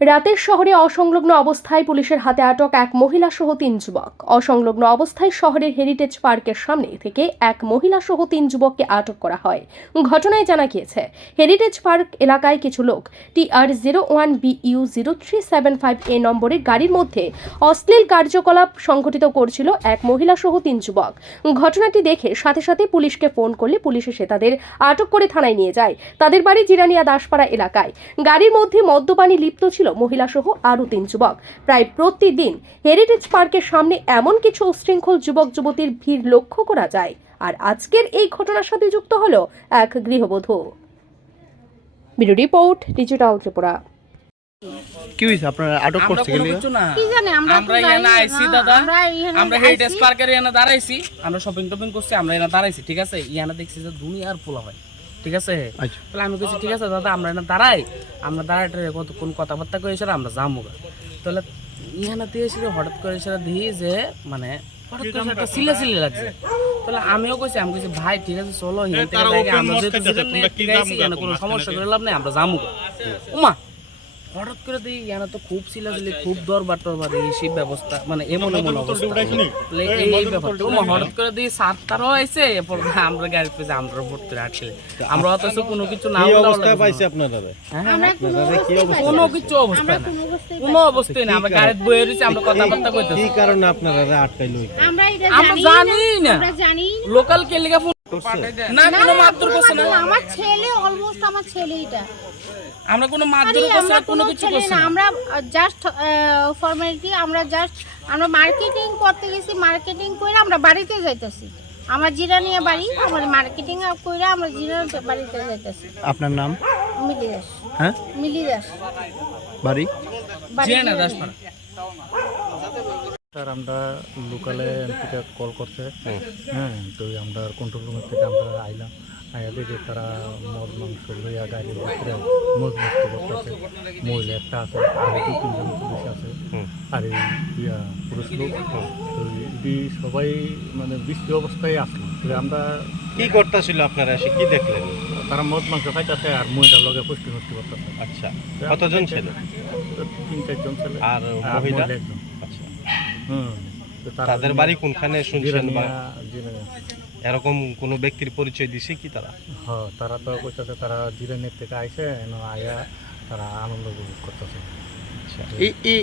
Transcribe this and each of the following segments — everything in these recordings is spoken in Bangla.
রাতের শহরে অসংলগ্ন অবস্থায় পুলিশের হাতে আটক এক মহিলা সহ 3 যুবক। অসংলগ্ন অবস্থায় শহরের হেরিটেজ পার্কের সামনে থেকে এক মহিলা সহ 3 যুবককে আটক করা হয়। ঘটনায় জানা গিয়েছে, হেরিটেজ পার্ক এলাকায় কিছু লোক TR01BU0375 নম্বরের গাড়ির মধ্যে অশ্লীল কার্যকলাপ সংঘটিত করছিল এক মহিলা সহ 3 যুবক। ঘটনাটি দেখে সাথে সাথে পুলিশকে ফোন করলে পুলিশ এসে তাদের আটক করে থানায় নিয়ে যায়। তাদের বাড়ি জিরানিয়া দাসপাড়া এলাকায়। গাড়ির মধ্যে মদ্যপানি লিপ্ত ছিল মহিলা সহ আরো 3 যুবক। প্রায় প্রতিদিন হেরিটেজ পার্কের সামনে এমন কিছু উচ্ছৃঙ্খল যুবক যুবতীর ভিড় লক্ষ্য করা যায়। আর আজকের এই ঘটনার সাথে যুক্ত হলো এক গৃহবধূ। Bureau report, digital Tripura. কি হইছে আপনারা আটক করতে গেলে? কিছু না, কি জানি আমরা এখানে আইছি দাদা, আমরা হেরিটেজ পার্কের এখানে দাঁড়াইছি, আমরা শপিং টপিং করছি, আমরা এখানে দাঁড়াইছি, ঠিক আছে। এখানে দেখছি যে দুনিয়ার পোলা হয়, ঠিক আছে। তাহলে আমি বলছি ঠিক আছে দাদা, আমরা এখানে দাঁড়াই, আমরা দাঁড়াইতে কতক্ষণ কথাবার্তা করে এসে আমরা যাবো। তাহলে এখানে দিয়ে এসে হঠাৎ করে এসে দিই যে মানে হঠাৎ করে একটা সিলে লাগছে। তাহলে আমিও কইছি, আমি কইছি ভাই ঠিক আছে চলো, আমরা যেহেতু কোনো সমস্যা করে লাভ নেই, আমরা যাবো। উমা হঠাৎ করে দিই এখানে তো খুব সিলাসিলি, খুব দরবার টরবার এই ব্যবস্থা, মানে এমন অবস্থা। এই ব্যাপারটা হঠাৎ করে দিই সাত তারও আইসে, এরপর আমরা গাড়ি পেয়েছি, আমরা ভর্তি আটকে, আমরা অথচ কোনো কিছু না পাইছি আপনারা কোনো কিছু অবস্থা না, কোনো অবস্থায় না, আমরা গাড়ি বয়ে রয়েছি, আমরা কথাবার্তা কইতেছি। কি কারণে আপনারা আটকাইলো? আমরা জানি না, লোকাল কে লিগা ফোন না, কোনো মারধর করছে না। আমার ছেলে অলমোস্ট আমার ছেলে এটা, আমরা কোনো মারধর করছে না, কোনো কিছু করছে না। আমরা জাস্ট ফর্মালিটি, আমরা মার্কেটিং করতে গেছি, মার্কেটিং করে আমরা বাড়িতে যাইতেছি। আমার জিরানিয়া বাড়ি, আমার মার্কেটিং করে আমরা জিরানিয়া বাড়িতে যাইতেছি। আপনার নাম? মিলি দাস। হ্যাঁ, মিলি দাস বাড়ি জিরানিয়া দাসপাড়া। স্যার আমরা লোকালে এমপিকে কল করছে, হ্যাঁ, তো আমরা কন্ট্রোল রুমের থেকে আমরা আইলাম, আয়া দেখি তারা মদ মাংস লইয়া গাড়ির ভিতরে মদ মুক্ত করতেছে। মহিলা একটা আছে, আর 2-3 জন পুলিশ আছে, আর এই পুরুষ লোক। তো এটি সবাই মানে বৃষ্টি অবস্থায় আসলো। আমরা কি করতেছিল আপনারা এসে কি দেখলেন? তারা মদ মাংস খাইতেছে আর মহিলার লগে পুষ্টি নষ্টি করতেছে। আচ্ছা, কতজন ছিল? 3-4 জন ছেলে আর মহিলা একজন। আচ্ছা, তো তাদের বাড়ি কোনখানে শুনছেন বা জিরানিয়া। এরকম কোনো ব্যক্তির পরিচয় দিছে কি তারা? হ্যাঁ, তারা তো কইতেছে তারা জিরানির থেকে আইসে, আয়া তারা আনন্দ উপভোগ করতেছে। আচ্ছা, এই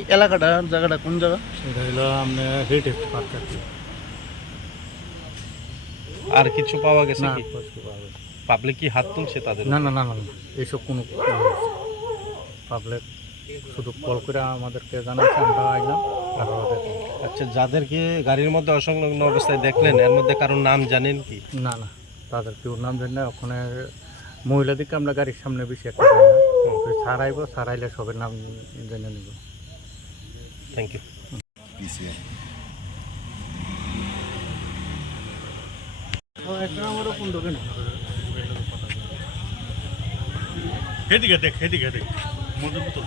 জায়গাটা কোন জায়গা? এটা হলো আমরা হেরিটেজ পার্ক। আর কিছু পাওয়া গেছে না, কি? কিছু পাওয়া গেছে। পাবলিক কি হাত তুলছে তাদের? না, এইসব কোনো পাবলিক শুধু কল করে আমাদেরকে জানাচ্ছে, আমরা আইলাম আর ওরা দেখলাম। আচ্ছা, যাদেরকে গাড়ির মধ্যে অসংলগ্ন অবস্থায় দেখলেন এর মধ্যে কারোর নাম জানেন কি? না, তাদের কেউ নাম জানি না। ওখানে মহিলাদেরকে আমরা গাড়ির সামনে বেশি একটা জানি না। সারাইব, সারাইলে সবের নাম জেনে নিব। Thank you. এদিকে দেখ মজুর বোতল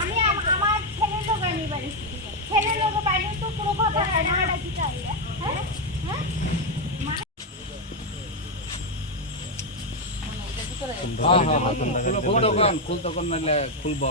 আমি আমার ছেলের লোক আনি বাড়ি, ছেলের লোক বাইরে তো কোনো কথা হয় না। এটা কি চাই? হ্যাঁ ফুল তখন নাহলে খুলব।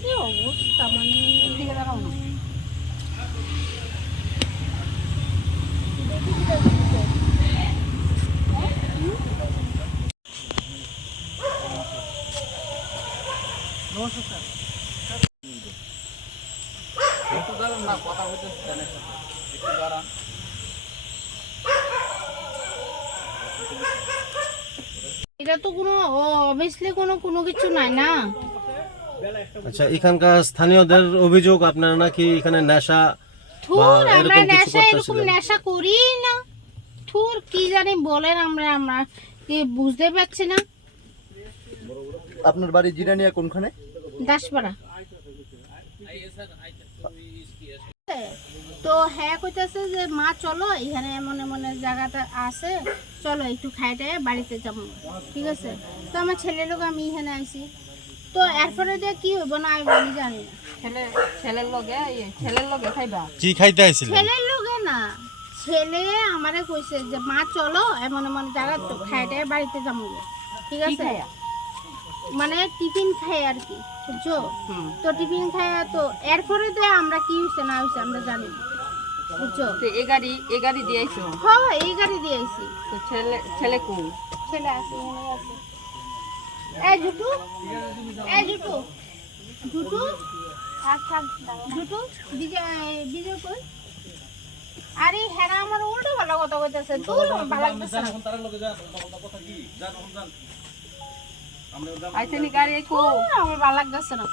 কি অবস্থা, মানে এদিকে দাঁড়াও না। এটা তো কোনো অবভিয়াসলি কোনো কিছু নাই না। আচ্ছা, এখানকার স্থানীয়দের অভিযোগ আপনারা নাকি এখানে নেশা থুর, আমরা নেশা এরকম নেশা করি না। থুর কি জানি বলেন, আমরা কি বুঝতে পারছি না। আপনার বাড়ি জিরানিয়া কোনখানে? দাসপাড়া। তো হ্যাঁ কইতাছে যে মা চলো এখানে এমন এমন জায়গাটা আছে, চলো একটু খাইটে বাড়িতে যাবো, ঠিক আছে। তো আমার ছেলের লোক আমি এখানে আইছি, তো এরপরে দিয়ে কি হইব না আমি জানি না। ছেলের লগে খাইবা? কি খাইতে আইছিলেন? ছেলের লোকে না, ছেলে আমারে কইছে যে মা চলো এমন এমন জায়গা তো খাইটে বাড়িতে যাবো, ঠিক আছে। মানে টিফিন খাই আর কি, বুঝছো। তো টিফিন খাই, তো এরপরে দিয়ে আমরা কি হইছে না হইছে আমরা জানি না, বুঝছো। তো এ গাড়ি দিয়েছো? হ্যাঁ এই গাড়ি দিয়ে আইছি। তো ছেলে কোন? ছেলে আছে, মনে আছে। এই জুটু, এই জুটু, জুটু, জুটু, বিজয় কই? আরে হ্যাঁ আমার উল্টো ভালো কথা কইতাছে, তুই ভালো লাগতেছে না। আইছেনি গাড়ি কো? আমার ভালো লাগতেছে না,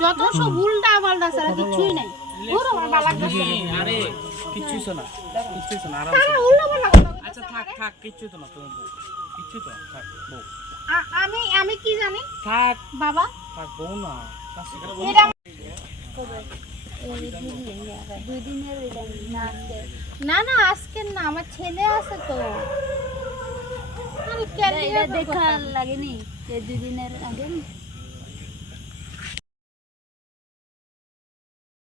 যত সব উল্টা পাল্টা ছাড়া কিছুই নাই। পুরো আমার ভালো লাগতেছে না। আরে কিচ্ছু না, কিচ্ছু না, আরাম। হ্যাঁ, উল্টা পাল্টা কথা কইতাছে। আচ্ছা থাক কিচ্ছু তো না, তুমি বউ। কিচ্ছু তো না, থাক বউ। আমি কি জানি থাক বাবা, থাক বউ না। এটা না না আজকে না, আমার ছেলে আছে তো। আরে কেন এটা দেখা লাগেনি, 2 দিনের আগে